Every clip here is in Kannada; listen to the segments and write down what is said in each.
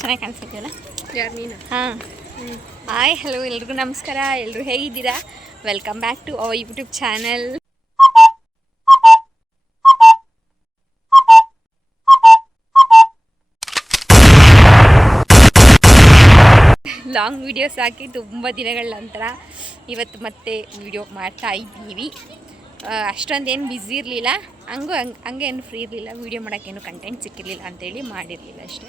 ಚೆನ್ನಾಗಿ ಕಾಣಿಸ್ತಿದೆಯಲ್ಲ. ಯಾರು ನೀನು? ಹಾಂ. ಹಾಯ್ ಹಲೋ ಎಲ್ರಿಗೂ ನಮಸ್ಕಾರ. ಎಲ್ಲರೂ ಹೇಗಿದ್ದೀರಾ? Welcome back to our YouTube channel. Long videos ಹಾಕಿ ತುಂಬ ದಿನಗಳ ನಂತರ ಇವತ್ತು ಮತ್ತೆ ವೀಡಿಯೋ ಮಾಡ್ತಾ ಇದ್ದೀವಿ. ಅಷ್ಟೊಂದೇನು ಬ್ಯುಸಿ ಇರಲಿಲ್ಲ, ಹಂಗೇನು ಫ್ರೀ ಇರಲಿಲ್ಲ, ವೀಡಿಯೋ ಮಾಡೋಕ್ಕೇನು ಕಂಟೆಂಟ್ ಸಿಕ್ಕಿರಲಿಲ್ಲ ಅಂತೇಳಿ ಮಾಡಿರಲಿಲ್ಲ ಅಷ್ಟೇ.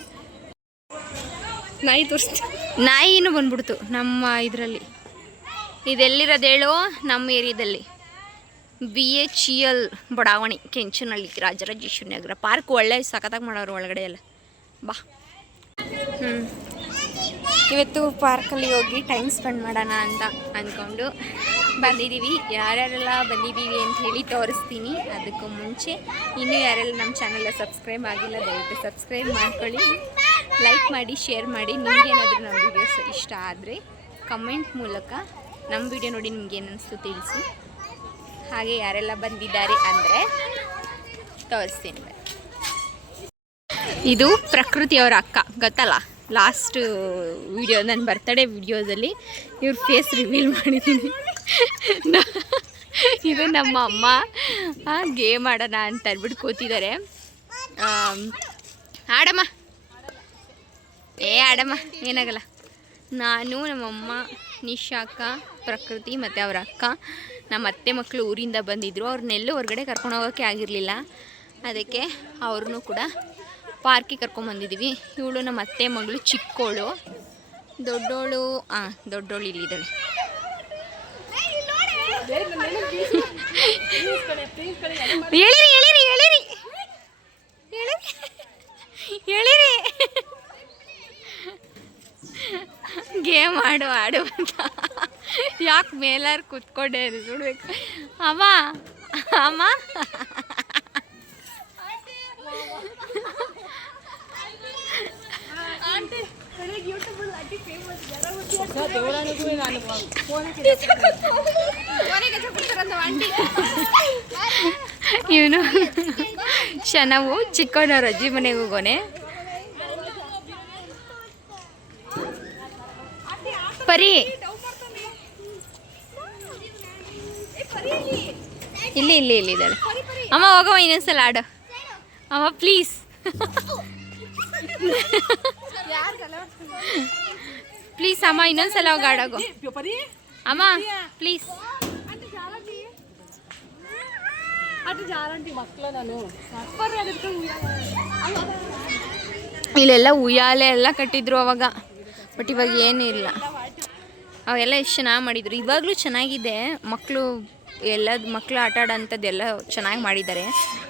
ನಾಯಿ ತೋರಿಸ್ತೀನಿ. ನಾಯಿನೂ ಬಂದ್ಬಿಡ್ತು ನಮ್ಮ ಇದರಲ್ಲಿ. ಇದೆಲ್ಲಿರೋದು ಹೇಳೋ? ನಮ್ಮ ಏರಿಯಾದಲ್ಲಿ BHEL ಬಡಾವಣೆ, ಕೆಂಚನಹಳ್ಳಿ, ರಾಜರಾಜೇಶ್ವರಿ ನಗರ. ಪಾರ್ಕ್ ಒಳ್ಳೆ ಸಖತ್ತಾಗಿ ಮಾಡೋರು ಒಳಗಡೆ ಎಲ್ಲ. ಬಾ. ಇವತ್ತು ಪಾರ್ಕಲ್ಲಿ ಹೋಗಿ ಟೈಮ್ ಸ್ಪೆಂಡ್ ಮಾಡೋಣ ಅಂತ ಅಂದ್ಕೊಂಡು ಬಂದಿದ್ದೀವಿ. ಯಾರ್ಯಾರೆಲ್ಲ ಬಂದಿದ್ದೀವಿ ಅಂತ ಹೇಳಿ ತೋರಿಸ್ತೀನಿ. ಅದಕ್ಕೂ ಮುಂಚೆ ಇನ್ನೂ ಯಾರೆಲ್ಲ ನಮ್ಮ ಚಾನಲ್ನ ಸಬ್ಸ್ಕ್ರೈಬ್ ಆಗಿಲ್ಲ ದಯವಿಟ್ಟು ಸಬ್ಸ್ಕ್ರೈಬ್ ಮಾಡ್ಕೊಳ್ಳಿ, ಲೈಕ್ ಮಾಡಿ, ಶೇರ್ ಮಾಡಿ. ನಿಮಗೇನಾದರೂ ನಮ್ಮ ವೀಡಿಯೋಸ್ ಇಷ್ಟ ಆದರೆ ಕಮೆಂಟ್ ಮೂಲಕ ನಮ್ಮ ವಿಡಿಯೋ ನೋಡಿ ನಿಮ್ಗೇನು ಅನಿಸ್ತು ತಿಳಿಸಿ. ಹಾಗೆ ಯಾರೆಲ್ಲ ಬಂದಿದ್ದಾರೆ ಅಂದರೆ ತೋರಿಸ್ತೀನಿ. ಇದು ಪ್ರಕೃತಿಯವರ ಅಕ್ಕ, ಗೊತ್ತಲ್ಲ? ಲಾಸ್ಟ್ ವಿಡಿಯೋ, ನನ್ನ ಬರ್ತಡೇ ವಿಡಿಯೋದಲ್ಲಿ ಇವ್ರ ಫೇಸ್ ರಿವೀಲ್ ಮಾಡಿದ್ದೀನಿ. ಇದು ನಮ್ಮ ಅಮ್ಮ ಗೇಮ್ ಆಡೋಣ ಅಂತ ಅಂದ್ಬಿಟ್ಟು ಕೂತಿದ್ದಾರೆ. ಆಡಮ್ಮ, ಆಡಮ್ಮ, ಏನಾಗಲ್ಲ. ನಾನು, ನಮ್ಮಮ್ಮ, ನಿಶಾಕ, ಪ್ರಕೃತಿ ಮತ್ತು ಅವರ ಅಕ್ಕ, ನಮ್ಮ ಅತ್ತೆ ಮಕ್ಕಳು ಊರಿಂದ ಬಂದಿದ್ದರು. ಅವ್ರನ್ನೆಲ್ಲೂ ಹೊರಗಡೆ ಕರ್ಕೊಂಡು ಹೋಗೋಕ್ಕೆ ಆಗಿರಲಿಲ್ಲ. ಅದಕ್ಕೆ ಅವ್ರನ್ನೂ ಕೂಡ ಪಾರ್ಕಿಗೆ ಕರ್ಕೊಂಬಂದಿದ್ದೀವಿ. ಇವಳು ನಮ್ಮ ಅತ್ತೆ ಮಗಳು ಚಿಕ್ಕವಳು, ದೊಡ್ಡವಳು ದೊಡ್ಡವಳು ಇಲ್ಲಿದ್ದಾಳೆ. ಹೇಳಿರಿ ಹೇಳಿರಿ ಹೇಳಿರಿ ಹೇಳಿರಿ ಗೇಮ್ ಆಡು ಅಂತ. ಯಾಕೆ ಮೇಲಾರು ಕೂತ್ಕೊಂಡೆ ನೋಡ್ಬೇಕು. ಅಮ್ಮ ಅಮ್ಮ ಇವನು ಶನವು ಚಿಕ್ಕವನವ್ರ ಅಜ್ಜಿ ಮನೆಗೆ ಹೋಗೋನೆ. ಪರಿ ಇಲ್ಲಿ ಇಲ್ಲಿ ಇಲ್ಲಿದ್ದಾಳೆ. ಅಮ್ಮ ಹೋಗವ, ಇನ್ನೊಂದ್ಸಲ ಆಡು ಅಮ್ಮ ಪ್ಲೀಸ್. ಪ್ಲೀಸ್ ಅಮ್ಮ, ಇನ್ನೊಂದ್ಸಲ ಹೋಗಿ ಆಡೋಗು ಅಮ್ಮ ಪ್ಲೀಸ್. ಇಲ್ಲೆಲ್ಲ ಉಯ್ಯಾಲೆ ಎಲ್ಲ ಕಟ್ಟಿದ್ರು ಅವಾಗ, ಬಟ್ ಇವಾಗ ಏನೂ ಇಲ್ಲ. ಅವೆಲ್ಲ ಎಷ್ಟು ಚೆನ್ನಾಗಿ ಮಾಡಿದರು. ಇವಾಗಲೂ ಚೆನ್ನಾಗಿದೆ. ಮಕ್ಕಳು ಆಟ ಆಡೋಂಥದ್ದೆಲ್ಲ ಚೆನ್ನಾಗಿ ಮಾಡಿದ್ದಾರೆ.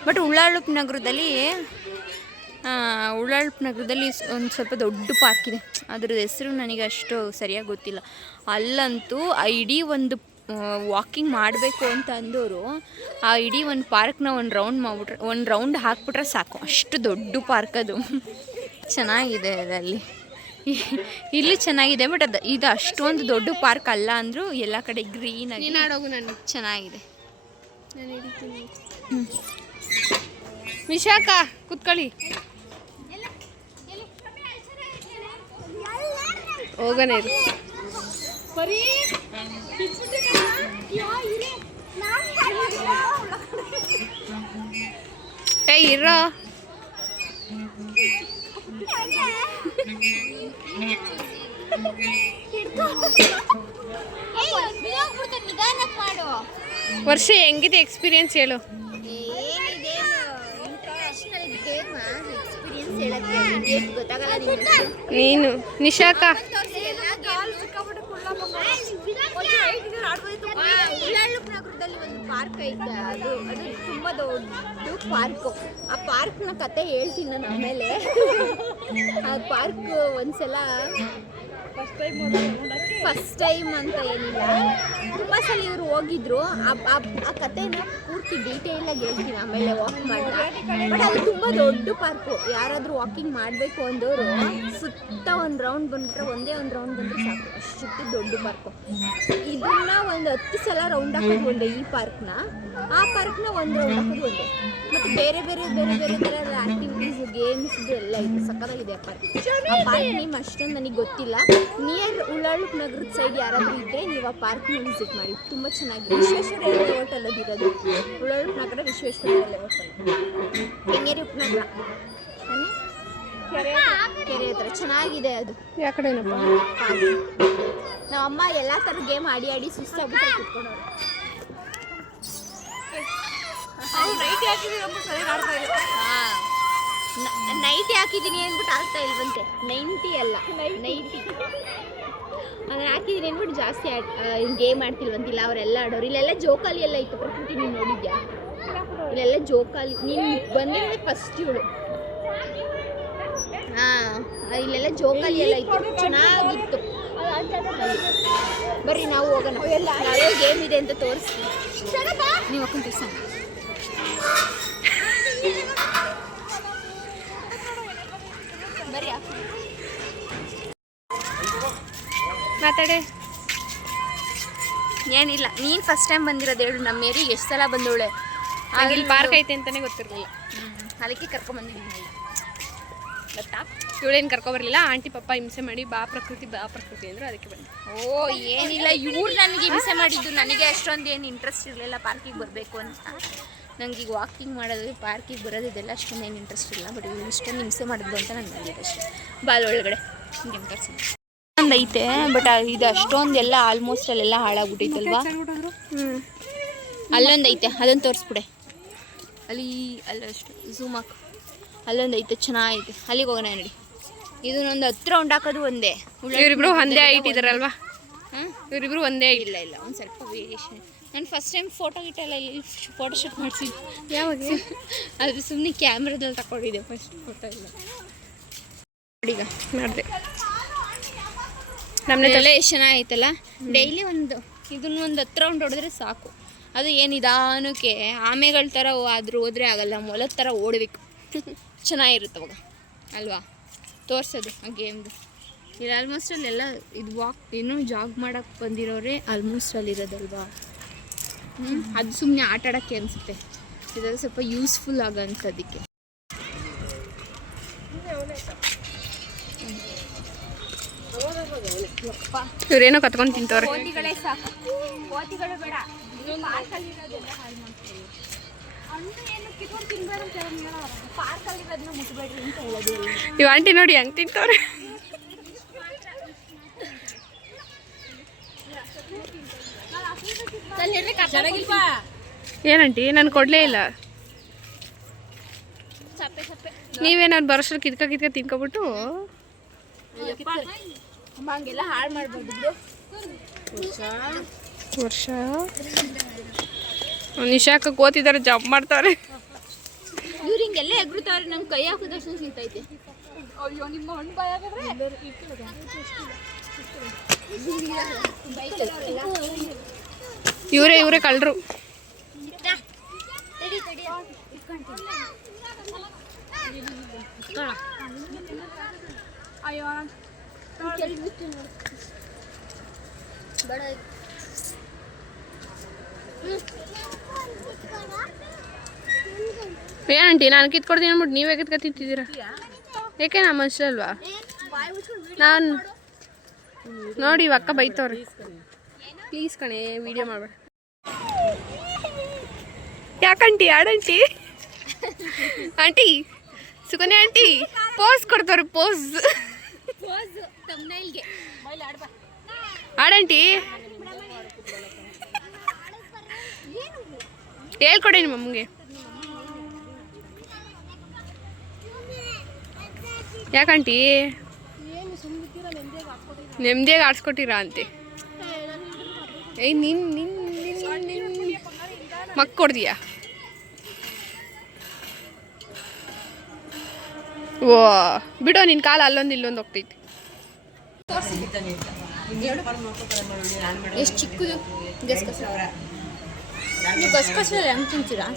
ಬಟ್ ಉಳ್ಳಾಳಪ್ ನಗರದಲ್ಲಿ ಒಂದು ಸ್ವಲ್ಪ ದೊಡ್ಡ ಪಾರ್ಕ್ ಇದೆ. ಅದ್ರ ಹೆಸರು ನನಗೆ ಅಷ್ಟು ಸರಿಯಾಗಿ ಗೊತ್ತಿಲ್ಲ. ಅಲ್ಲಂತೂ ಇಡೀ ಒಂದು ವಾಕಿಂಗ್ ಮಾಡಬೇಕು ಅಂತ ಅಂದವರು ಆ ಇಡೀ ಒಂದು ಪಾರ್ಕ್ನ ಒಂದು ರೌಂಡ್ ಹಾಕ್ಬಿಟ್ರೆ ಸಾಕು, ಅಷ್ಟು ದೊಡ್ಡ ಪಾರ್ಕ್ ಅದು. ಚೆನ್ನಾಗಿದೆ ಅಲ್ಲಿ. ಇಲ್ಲಿ ಚೆನ್ನಾಗಿದೆ, ಬಟ್ ಇದು ಅಷ್ಟೊಂದು ದೊಡ್ಡ ಪಾರ್ಕ್ ಅಲ್ಲ ಅಂದರೂ ಎಲ್ಲ ಕಡೆ ಗ್ರೀನ್ ಆಗಿ ಚೆನ್ನಾಗಿದೆ. ವಿಶಾಖ ಕುತ್ಕೊಳ್ಳಿ, ಹೋಗನೇ ಇರು. ಇರೋ ವರ್ಷ ಹೆಂಗಿದೆ ಎಕ್ಸ್ಪೀರಿಯನ್ಸ್ ಹೇಳು. ನೀನು ನಿಶಾಕ ನಗರದಲ್ಲಿ ಒಂದು ಪಾರ್ಕ್ ಐತೆ, ಅದು ತುಂಬ ದೊಡ್ಡ ಪಾರ್ಕು. ಆ ಪಾರ್ಕ್ನ ಕತೆ ಹೇಳ್ತೀನಿ ನಾನು ಆಮೇಲೆ. ಆ ಪಾರ್ಕ್ ಒಂದ್ಸಲ ಫಸ್ಟ್ ಟೈಮ್ ಅಂತ ಏನಿಲ್ಲ, ತುಂಬ ಸಲ ಇವರು ಹೋಗಿದ್ರು. ಆ ಕಥೆನ ಪೂರ್ತಿ ಪೂರ್ತಿ ಡೀಟೇಲಾಗಿ ಹೇಳ್ತೀನಿ ಆಮೇಲೆ ವಾಕ್ ಮಾಡ್ತಾ. ಬಟ್ ಅದು ತುಂಬ ದೊಡ್ಡ ಪಾರ್ಕು. ಯಾರಾದರೂ ವಾಕಿಂಗ್ ಮಾಡಬೇಕು ಅಂದವರು ಸುತ್ತ ಒಂದು ರೌಂಡ್ ಬಂದ್ಬಿಟ್ರೆ ಒಂದೇ ಒಂದು ರೌಂಡ್ ಬಂದರೆ ಸಾಕು, ಅಷ್ಟು ದೊಡ್ಡ ಪಾರ್ಕು. ಇದನ್ನ ಒಂದು 10 ಸಲ ರೌಂಡ್ ಹಾಕೋದು ಒಂದೇ ಈ ಪಾರ್ಕ್ನ, ಆ ಪಾರ್ಕ್ನ ಒಂದು ರೌಂಡ್ ಹಾಕೋದು ಒಂದೇ. ಮತ್ತು ಬೇರೆ ಬೇರೆ ಬೇರೆ ಬೇರೆ ಥರದ ಆ್ಯಕ್ಟಿವಿಟೀಸು ಗೇಮ್ಸ್ ಎಲ್ಲ ಇದೆ, ಸಕ್ಕತ್ತಾಗಿದೆ ಆ ಪಾರ್ಕ್. ಆ ಪಾರ್ಕ್ ನೇಮ್ ಅಷ್ಟೊಂದು ನನಗೆ ಗೊತ್ತಿಲ್ಲ. ನಿಯರ್ ಉಳ್ಳಾಳ್ ನಗರದ ಸೈಡ್ ಯಾರಾದರೂ ಇದ್ದರೆ ನೀವು ಆ ಪಾರ್ಕ್ನ ವಿಸಿಟ್ ಮಾಡಿ, ತುಂಬ ಚೆನ್ನಾಗಿದೆ. ವಿಶ್ವೇಶ್ವರಯ್ಯ ಲೇಔಟ್ ಅಲ್ಲದಿರೋದು, ಉಳ್ಳಾಳ್ ನಗರ ವಿಶ್ವೇಶ್ವರಯ್ಯ ಲೇಔಟ್ ಅಲ್ಲ, ಕೆಂಗೇರಿ ಉಪನಗರ ಕೆರೆ ಹತ್ರ ಚೆನ್ನಾಗಿದೆ ಅದು. ಯಾವ ಕಡೆನಪ್ಪ? ನಮ್ಮ ಅಮ್ಮ ಎಲ್ಲ ಥರದ ಗೇಮ್ ಆಡಿ ಆಡಿ ಸುಸ್ತಾಗ್ಬಿಟ್ಟು ಕುತ್ಕೊಂಡವ್ರು. ನೈಟಿ ಹಾಕಿದ್ದೀನಿ ಅಂದ್ಬಿಟ್ಟು ಆಗ್ತಾ ಇಲ್ವಂತೆ. 90 ಅಲ್ಲ 90 ಅದನ್ನ ಹಾಕಿದ್ದೀನಿ ಅಂದ್ಬಿಟ್ಟು ಜಾಸ್ತಿ ಗೇಮ್ ಆಡ್ತಿಲ್ವಂತಿಲ್ಲ. ಅವರೆಲ್ಲ ಆಡೋರು. ಇಲ್ಲೆಲ್ಲ ಜೋಕಾಲಿ ಎಲ್ಲ ಇತ್ತು. ಪ್ರಕೃತಿ ನೀನು ನೋಡಿದ್ಯಾ? ಇಲ್ಲೆಲ್ಲ ಜೋಕಾಲಿ. ನೀನು ಬಂದಿರೋದೇ ಫಸ್ಟ್ ಇವಳು. ಇಲ್ಲೆಲ್ಲ ಜೋಕಾಲಿ ಎಲ್ಲ ಇತ್ತು, ಚೆನ್ನಾಗಿತ್ತು. ಬರ್ರಿ ನಾವು ಹೋಗೋಣ. ಯಾವ್ಯಾವ ಗೇಮ್ ಇದೆ ಅಂತ ತೋರಿಸ್ತೀನಿ. ನೀವು ಹಾಕೊಂಡು ತೋರಿಸೋಣ. ಬರ್ರಿ ಮಾತಾಡೆ. ಏನಿಲ್ಲ, ನೀನು ಫಸ್ಟ್ ಟೈಮ್ ಬಂದಿರೋದು ಹೇಳು. ನಮ್ಮ ಏರಿಗೆ ಎಷ್ಟು ಸಲ ಬಂದವಳೆ. ಇಲ್ಲಿ ಪಾರ್ಕ್ ಐತೆ ಅಂತಲೇ ಗೊತ್ತಿರಲಿಲ್ಲ, ಅದಕ್ಕೆ ಕರ್ಕೊಂಬಂದಿದ್ದೀನಿ. ಗೊತ್ತಾ? ಇವಳೇನು ಕರ್ಕೊಬರ್ಲಿಲ್ಲ. ಆಂಟಿ ಪಪ್ಪ ಹಿಂಸೆ ಮಾಡಿ ಬಾ ಪ್ರಕೃತಿ ಅಂದರು, ಅದಕ್ಕೆ ಬಂದೆ. ಓ ಏನಿಲ್ಲ, ಇವ್ರು ನನಗೆ ಹಿಂಸೆ ಮಾಡಿದ್ದು. ನನಗೆ ಅಷ್ಟೊಂದು ಏನು ಇಂಟ್ರೆಸ್ಟ್ ಇರಲಿಲ್ಲ ಪಾರ್ಕಿಗೆ ಬರಬೇಕು ಅಂತ. ನನಗೆ ಈಗ ವಾಕಿಂಗ್ ಮಾಡೋದು, ಪಾರ್ಕಿಗೆ ಬರೋದು ಇದೆಲ್ಲ ಅಷ್ಟೊಂದು ಏನು ಇಂಟ್ರೆಸ್ಟ್ ಇಲ್ಲ. ಬಟ್ ಇವ್ರು ಇಷ್ಟೊಂದು ಹಿಂಸೆ ಮಾಡಿದ್ದು ಅಂತ ನನಗೆ ಬಂದಿದೆ ಅಷ್ಟೇ. ಬಾಲ್ ಒಳಗಡೆ ಹಿಂಗೆ ತೋರಿಸಿ ಒಂದು ಐತೆ. ಬಟ್ ಇದು ಅಷ್ಟೊಂದೆಲ್ಲ ಆಲ್ಮೋಸ್ಟ್ ಅಲ್ಲೆಲ್ಲ ಹಾಳಾಗ್ಬಿಟ್ಟೈತಲ್ವಾ. ಅಲ್ಲೊಂದು ಐತೆ, ಅದನ್ನು ತೋರಿಸ್ಬಿಡೆ. ಅಲ್ಲಷ್ಟು ಝೂಮ್ ಹಾಕು. ಅಲ್ಲೊಂದು ಐತೆ, ಚೆನ್ನಾಗೈತೆ. ಅಲ್ಲಿಗೆ ಹೋಗೋಣ ನೋಡಿ. ಇದನ್ನೊಂದು 10 ರೌಂಡ್ ಹಾಕೋದು ಒಂದೇ. ಇವರಿಬ್ರು ಒಂದೇ ಹೈಟ್ ಇದಾರಲ್ವಾ? ಇವರಿಬ್ರು ಒಂದೇ. ಇಲ್ಲ ಒಂದು ಸ್ವಲ್ಪ ವೇರಿಯೇಷನ್. ನಾನು ಫಸ್ಟ್ ಟೈಮ್ ಫೋಟೋ ಗಿಟ್ಟೆಲ್ಲ ಇಲ್ಲಿ ಫೋಟೋ ಶೂಟ್ ಮಾಡಿಸಿದ್ದೆ. ಯಾವಾಗ? ಅದು ಸುಮ್ಮನೆ ಕ್ಯಾಮ್ರಾದಲ್ಲಿ ತಗೊಂಡಿದ್ದೆ ಫಸ್ಟ್ ಫೋಟೋ ಎಲ್ಲ. ಈಗ ಮಾಡಿದೆ. ನಮ್ಮನೆಲ್ಲ ಎಷ್ಟು ಚೆನ್ನಾಗೈತಲ್ಲ. ಡೈಲಿ ಇದನ್ನು ಒಂದು 10 ರೌಂಡ್ ಹೊಡೆದ್ರೆ ಸಾಕು. ಅದು ಏನು ನಿಧಾನಕ್ಕೆ ಆಮೆಗಳ ಥರ ಹೋದರೆ ಆಗಲ್ಲ, ಮೊಲದ ಥರ ಓಡಬೇಕು. ಚೆನ್ನಾಗಿರುತ್ತೆ ಅವಾಗ ಅಲ್ವಾ ತೋರಿಸೋದು ಆ ಗೇಮ್ದು. ಇಲ್ಲಿ ಆಲ್ಮೋಸ್ಟ್ ಅಲ್ಲೆಲ್ಲ ಇದು ಏನೋ ಜಾಗ್ ಮಾಡೋಕ್ಕೆ ಬಂದಿರೋರೆ ಆಲ್ಮೋಸ್ಟ್ ಅಲ್ಲಿರೋದಲ್ವಾ. ಅದು ಸುಮ್ಮನೆ ಆಟ ಆಡೋಕ್ಕೆ ಅನಿಸುತ್ತೆ. ಇದೆಲ್ಲ ಸ್ವಲ್ಪ ಯೂಸ್ಫುಲ್ ಆಗ ಅನ್ಸೋದಕ್ಕೆ. ಇವ್ರೇನೋ ಕತ್ಕೊಂಡು ತಿಂತವ್ರೆ. ಕೋತಿಗಳೇ ಸಾಕು, ಕೋತಿಗಳು ಬೇಡ. ಪಾರ್ಕಲ್ಲಿರೋದೆಲ್ಲ ಹಾಳು ಮಾಡ್ತೀವಿ. ಪಾರ್ಕಲ್ಲಿರೋದನ್ನ ಮುಟ್ಬೇಡ್ರಿ ಅಂತ ಹೇಳೋದು. ಇವ್ ಆಂಟಿ ನೋಡಿ ಹೆಂಗೆ ತಿಂತವ್ರೆ. ಏನಂಟಿ ನಾನು ಕೊಡಲೇ ಇಲ್ಲ. ನೀವೇನಾದ್ರು ಬರೋಷ್ಟ್ರಲ್ಲಿ ಕಿತ್ಕ ತಿನ್ಕೊಬಿಟ್ಟು ಹಂಗೆಲ್ಲ ಹಾಳು ಮಾಡ್ಬೋದು. ವರ್ಷ ನಿಶಾಕ ಕೋತಿದಾರೆ, ಜಾಬ್ ಮಾಡ್ತಾರೆ. ಇವ್ರು ಹಿಂಗೆಲ್ಲ ಎಗ್ರುತ್ತವ್ರೆ. ನಂಗೆ ಕೈ ಹಾಕೋದಷ್ಟು ಸಿಗ್ತೈತೆ. ಅಯ್ಯೋ ನಿಮ್ಮ ಹಣ್ಣು ಬಾಯ್ ಆಗಿದ್ರೆ ಇವರೇ ಕಳ್ಳರು. ಏನಂಟಿ ನಾನು ಕಿತ್ಕೊಡ್ತೀನಿ ಅಂದ್ಬಿಟ್ಟು ನೀವೇ ಕಿತ್ಕ ತಿಂತಿದ್ದೀರಾ? ಏಕೆ ನಮ್ಮ ಅಷ್ಟಲ್ವಾ? ನಾನು ನೋಡಿ ಅಕ್ಕ ಬೈತವ್ರೆ. ಪ್ಲೀಸ್ ಕಣೆ ವಿಡಿಯೋ ಮಾಡಬೇಡ. ಯಾಕಂಟಿ ಆಡಂಟಿ ಆಂಟಿ ಸುಕನ್ಯಾ ಆಂಟಿ ಪೋಸ್ ಕೊಡ್ತಾರೆ. ಪೋಸ್ ಆಡಂಟಿ ಹೇಳ್ಕೊಡಿ ನಿಮ್ಮ ಅಮ್ಮಗೆ. ಯಾಕಂಟಿ ನೆಮ್ಮದಿಯಾಗಿ ಆಡ್ಸ್ಕೊಟ್ಟಿರಾ ಅಂತೆ. ಏಯ್ ನಿನ್ನ ಮಕ್ಕ ಕೊಡ್ದೀಯಾ? ಓ ಬಿಡೋ, ನಿನ್ನ ಕಾಲ ಅಲ್ಲೊಂದು ಇಲ್ಲೊಂದು ಹೋಗ್ತೈತಿ. ಎಷ್ಟು ಚಿಕ್ಕದು ನೀವು ಗಸಗಸೆ ಹೆಂಗೆ ತಿಂತೀರಾ?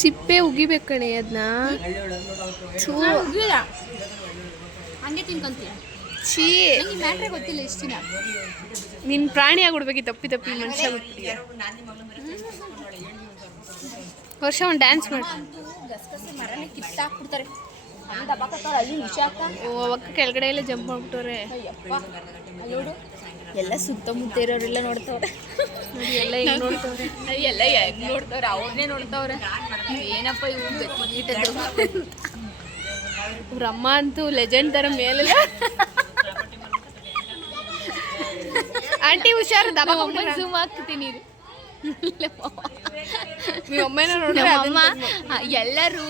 ಸಿಪ್ಪೆ ಉಗಿಬೇಕು ಕಣೆ ಅದನ್ನ. ಉಗಿಲ್ಲ, ಹಂಗೆ ತಿನ್ಕೊಂತೀಯ. ಛೀ, ನಂಗೆ ಈ ಮ್ಯಾಟ್ರೇ ಗೊತ್ತಿಲ್ಲ ಇಷ್ಟು ದಿನ. ನಿನ್ನ ಪ್ರಾಣಿ ಆಗ್ಬಿಡ್ಬೇಕು ತಪ್ಪಿ ತಪ್ಪಿ ಮನುಷ್ಯ ಬಿಟ್ಟಿದ್ಯಾ. ವರ್ಷ ಒಂದು ಡ್ಯಾನ್ಸ್ ಮಾಡಿ. ಗಸಗಸೆ ಮರನೇ ಕಿತ್ತಾಕ್ಬಿಡ್ತಾರೆ. ಅಲ್ಲಿ ದಬಾಕತ್ತಾರ, ಅಲ್ಲಿ ನಿಶಾಕ. ಓ ಅವಕ್ಕ ಕೆಳಗಡೆ ಎಲ್ಲ ಜಂಪ್ ಮಾಡ್ಬಿಟ್ಟವ್ರೆ. ಅಯ್ಯಪ್ಪ, ಅಲ್ಲಿ ನೋಡು ಎಲ್ಲ ಸುತ್ತಮುತ್ತ ಇರೋರೆಲ್ಲ ನೋಡ್ತವ್ರೆ. ನೋಡಿ ಎಲ್ಲ ಹಿಂಗೆ ನೋಡ್ತವ್ರೆ. ಎಲ್ಲ ಹೆಂಗ್ ನೋಡ್ತವ್ರೆ, ಅವ್ರನ್ನೇ ನೋಡ್ತವ್ರೆ. ಏನಪ್ಪ ಇವ್ರು ಗಟ್ಟಿಗಿಟ್ಟದ್ದು. ಅವ್ರ ಅಮ್ಮ ಅಂತೂ ಲೆಜೆಂಡ್ ಥರ ಮೇಲೆಲ್ಲ. ಆಂಟಿ ಹುಷಾರು, ದಬ ಝೂಮ್ ಹಾಕ್ತೀನಿ. ನೀವು ಅಮ್ಮನ ನೋಡಿ. ಅಮ್ಮ ಎಲ್ಲರೂ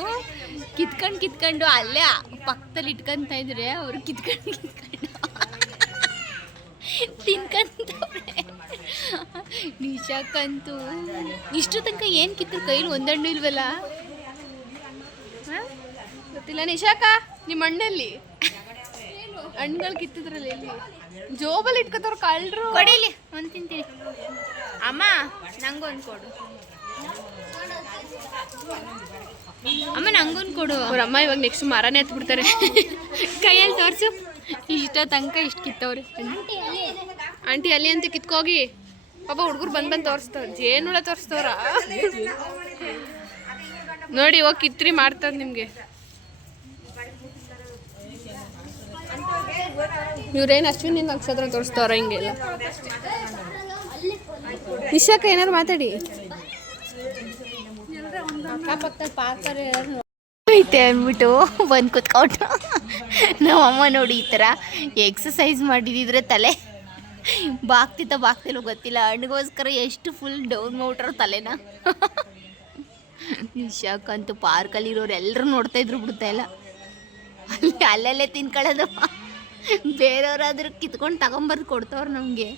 ಕಿತ್ಕೊಂಡು ಅಲ್ಲೇ ಪಕ್ಕದಲ್ಲಿ ಇಟ್ಕೊಂತ ಇದ್ರೆ ಅವರು ಕಿತ್ಕೊಂಡು ತಿನ್ಕೊಂತವ್ರೆ. ನಿಶಾಕಂತೂ ಇಷ್ಟು ತನಕ ಏನು ಕಿತ್ತರು ಕೈಲಿ ಒಂದಣ್ಣು ಇಲ್ವಲ್ಲ. ಗೊತ್ತಿಲ್ಲ. ನಿಶಾಕ ನಿಮ್ಮ ಅಣ್ಣಲ್ಲಿ ಹಣ್ಣುಗಳು ಕಿತ್ತಿದ್ರಲ್ಲ, ಎಲ್ಲಿ ಜೋಬಲ್ಲಿ ಇಟ್ಕೋತಾರ ಕಳ್ರು. ಕೊಡಿಲಿ ಒಂದು ತಿಂತೀನಿ. ಅಮ್ಮ ನಂಗೊಂದು ಕೊಡು. ಅಮ್ಮ ನಂಗೊಂದು ಕೊಡು. ಅವ್ರ ಅಮ್ಮ ಇವಾಗ ನೆಕ್ಸ್ಟ್ ಮರನೇ ಎತ್ಬಿಡ್ತಾರೆ. ಕೈಯಲ್ಲಿ ತೋರಿಸು. ಇಷ್ಟೋ ತನಕ ಇಷ್ಟು ಕಿತ್ತವ್ರೆ. ಆಂಟಿ ಅಲ್ಲಿ ಅಂತ ಕಿತ್ಕೋಗಿ. ಪಾಪ ಹುಡುಗರು ಬಂದು ತೋರಿಸ್ತವ್ರ, ಜೇನುಳ ತೋರಿಸ್ತವ್ರ. ನೋಡಿ ಇವಾಗ ಕಿತ್ರಿ ಮಾಡ್ತಾರೆ ನಿಮಗೆ. ಇವ್ರೇನು ಅಶ್ವಿನಿ ನಕ್ಷತ್ರ ತೋರಿಸ್ತವ್ರ ಹಿಂಗೆಲ್ಲ. ನಿಶಾಕ ಏನಾರು ಮಾತಾಡಿ. ಅಕ್ಕಪಕ್ಕ ಪಾರ್ಕರ್ ಐತೆ ಅಂದ್ಬಿಟ್ಟು ಬಂದು ಕುತ್ಕೊಂಡು ನಮ್ಮಮ್ಮ ನೋಡಿ ಈ ಥರ ಎಕ್ಸಸೈಸ್ ಮಾಡಿದಿದ್ರೆ ತಲೆ ಬಾಗ್ತಿಲ್ಲ ಗೊತ್ತಿಲ್ಲ. ಹಣ್ಣಿಗೋಸ್ಕರ ಎಷ್ಟು ಫುಲ್ ಡೌನ್ ಮಾಡ್ಬಿಟ್ರು ತಲೆನ. ನಿಶಾಕಂತೂ ಪಾರ್ಕಲ್ಲಿರೋರು ಎಲ್ಲರೂ ನೋಡ್ತಾ ಇದ್ರು, ಬಿಡ್ತಾ ಇಲ್ಲ. ಅಲ್ಲಲ್ಲೇ ತಿನ್ಕೊಳ್ಳೋದು. ಬೇರೆಯವರಾದ್ರೂ ಕಿತ್ಕೊಂಡು ತಗೊಂಬರ್ದು ಕೊಡ್ತವ್ರು ನಮಗೆ.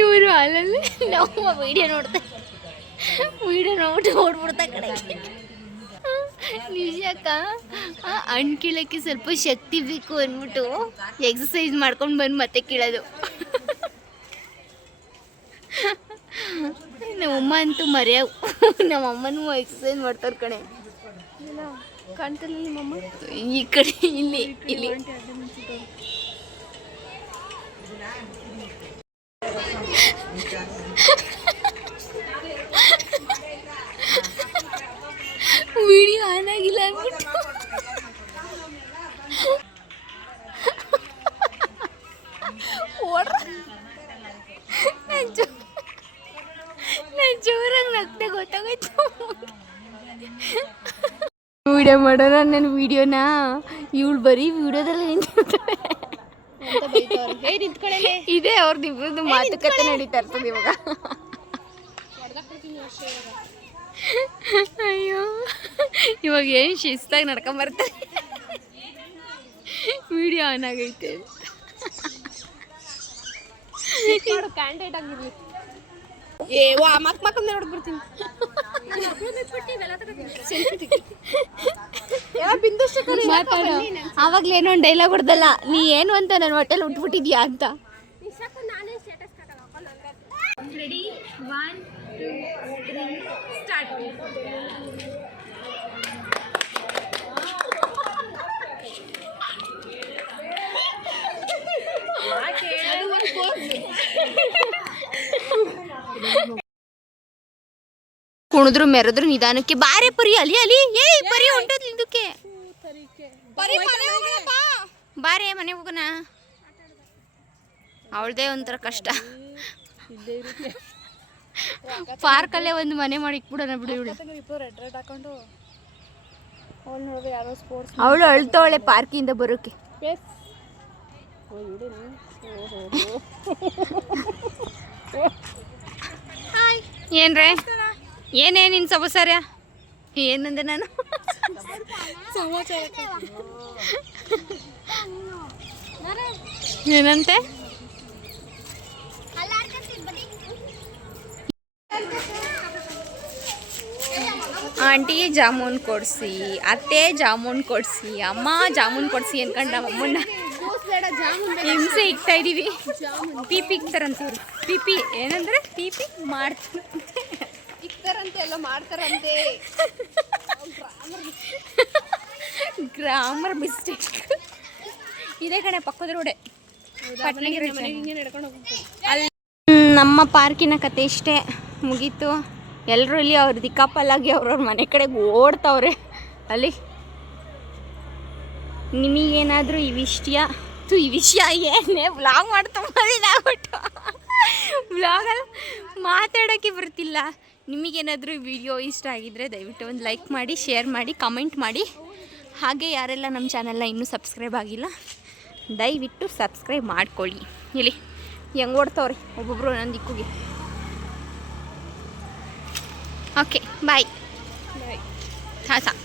ಇವರು ಅಲ್ಲಲ್ಲಿ ನಾವು ವಿಡಿಯೋ ನೋಡ್ಬಿಟ್ಟು ಓಡ್ಬಿಡ್ತಾ ಕಡೆಗೆ. ನಿಜಕ್ಕ ಹಣ್ಣು ಕೀಳಕ್ಕೆ ಸ್ವಲ್ಪ ಶಕ್ತಿ ಬೇಕು ಅಂದ್ಬಿಟ್ಟು ಎಕ್ಸಸೈಸ್ ಮಾಡ್ಕೊಂಡು ಬಂದು ಮತ್ತೆ ಕೀಳೋದು. ನಮ್ಮಮ್ಮ ಅಂತೂ ಮರೆಯವು. ನಮ್ಮಮ್ಮನೂ ಎಕ್ಸಸೈಸ್ ಮಾಡ್ತಾರೆ ಕಣೆ. ಕಾಣ್ತಿಲ್ಲ ನಿಮ್ಮಮ್ಮ ಈ ಕಡೆ ಇಲ್ಲಿ ವಿಡಿಯೋ ಆನ್ ಆಗಿಲ್ಲ ಅಂದ್ಬಿಟ್ಟು ನಾನು ಜೋರಾಗಿ ನಗ್ದೆ ಗೊತ್ತಾಗೋಯ್ತು. ವಿಡಿಯೋ ಮಾಡೋಣ ನನ್ನ ವಿಡಿಯೋನ. ಇವಳು ಬರೀ ವಿಡಿಯೋದಲ್ಲಿ ನಿಂತಿರ್ತಾಳೆ. ಇದೇ ಅವ್ರದ್ದು ಇಬ್ಬರದ್ದು ಮಾತುಕತೆ ನಡೀತಾ ಇರ್ತದೆ ಇವಾಗ. ಅಯ್ಯೋ ಇವಾಗ ಏನು ಶಿಸ್ತಾಗಿ ನಡ್ಕೊಂಬರ್ತಾರೆ. ವಿಡಿಯೋ ಆನ್ ಆಗೈತೆ. ಕ್ಯಾಂಡಿಡೇಟ್ ಆಗಿರ್ಲಿ. ಏ ವಾ ಮಕ್ಕ ನೋಡ್ಬಿಡ್ತೀನಿ. ಆವಾಗ್ಲೇನೋ ಒಂದು ಡೈಲಾಗ್ ಹೊಡೆದಲ್ಲ, ನೀ ಏನು ಅಂತ ನನ್ನ ಹೊಟ್ಟೆಲಿ ಉಟ್ಬಿಟ್ಟಿದ್ಯಾ ಅಂತ. Ready 1 2 3 start. ಕುಣಿದ್ರು ಮೆರೆದ್ರು ನಿಧಾನಕ್ಕೆ. ಬಾರೆ ಪರಿ ಅಲ್ಲಿ ಏಯ್ ಪರಿ ಹೊಂಟೋದ್ ಇದಕ್ಕೆ. ಬಾರೆ ಮನೆ ಹೋಗೋಣ. ಅವಳದೇ ಒಂಥರ ಕಷ್ಟ. ಪಾರ್ಕಲ್ಲೇ ಒಂದು ಮನೆ ಮಾಡಿ ಇಕ್ಬಿಡೋಣ ಬಿಡು. ಇವಳು ಅವಳು ಅಳ್ತವಳೆ ಪಾರ್ಕಿಂದ ಬರೋಕೆ. ಏನ್ರೇ ಏನೇನಿನ್ ಸಮಾಚಾರ? ಏನಂದೆ ನಾನು? ಏನಂತೆ? ಆಂಟಿ ಜಾಮೂನ್ ಕೊಡಿಸಿ, ಅತ್ತೆ ಜಾಮೂನ್ ಕೊಡಿಸಿ, ಅಮ್ಮ ಜಾಮೂನ್ ಕೊಡಿಸಿ ಅನ್ಕೊಂಡು ನಮ್ಮಮ್ಮನ್ನ ಬೇಡ ಜಾಮೂನ್ ಹಿಂಸೆ ಇಕ್ತಾ ಇದೀವಿ. ಪಿಪಿ ಇಕ್ತಾರಂತವ್ರು. ಪಿಪಿ ಏನಂದ್ರೆ ಪಿಪಿ ಮಾಡ್ತಾರಂತೆ. ಇಕ್ತಾರಂತೆ ಎಲ್ಲ ಮಾಡ್ತಾರಂತೆ. Grammar mistake. ಇದೇ ಕಡೆ ಪಕ್ಕದ ರೋಡೆ ಅಲ್ಲಿ. ನಮ್ಮ ಪಾರ್ಕಿನ ಕತೆ ಇಷ್ಟೇ ಮುಗೀತು. ಎಲ್ಲರೂ ಇಲ್ಲಿ ಅವ್ರ ದಿಕ್ಕಾಪಲ್ಲಾಗಿ ಅವ್ರವ್ರ ಮನೆ ಕಡೆಗೆ ಓಡ್ತಾವ್ರೆ ಅಲ್ಲಿ. ನಿಮಗೇನಾದರೂ ಈ ವಿಷಯ ಏನೇ ವ್ಲಾಗ್ ಮಾಡ್ತಾ ಮದಿನಾಗ್ಬಿಟ್ಟು ವ್ಲಾಗಲ್ಲಿ ಮಾತಾಡೋಕ್ಕೆ ಬರ್ತಿಲ್ಲ. ನಿಮಗೇನಾದರೂ ವಿಡಿಯೋ ಇಷ್ಟ ಆಗಿದ್ದರೆ ದಯವಿಟ್ಟು ಒಂದು ಲೈಕ್ ಮಾಡಿ, ಶೇರ್ ಮಾಡಿ, ಕಮೆಂಟ್ ಮಾಡಿ. ಹಾಗೆ ಯಾರೆಲ್ಲ ನಮ್ಮ ಚಾನಲ್ನ ಇನ್ನೂ ಸಬ್ಸ್ಕ್ರೈಬ್ ಆಗಿಲ್ಲ ದಯವಿಟ್ಟು ಸಬ್ಸ್ಕ್ರೈಬ್ ಮಾಡ್ಕೊಳ್ಳಿ. ಇಲ್ಲಿ ಹೆಂಗೆ ಓಡ್ತಾವ್ರಿ ಒಬ್ಬೊಬ್ಬರು ನನ್ನ ದಿಕ್ಕುಗೆ. Okay bye. ಹಾಂ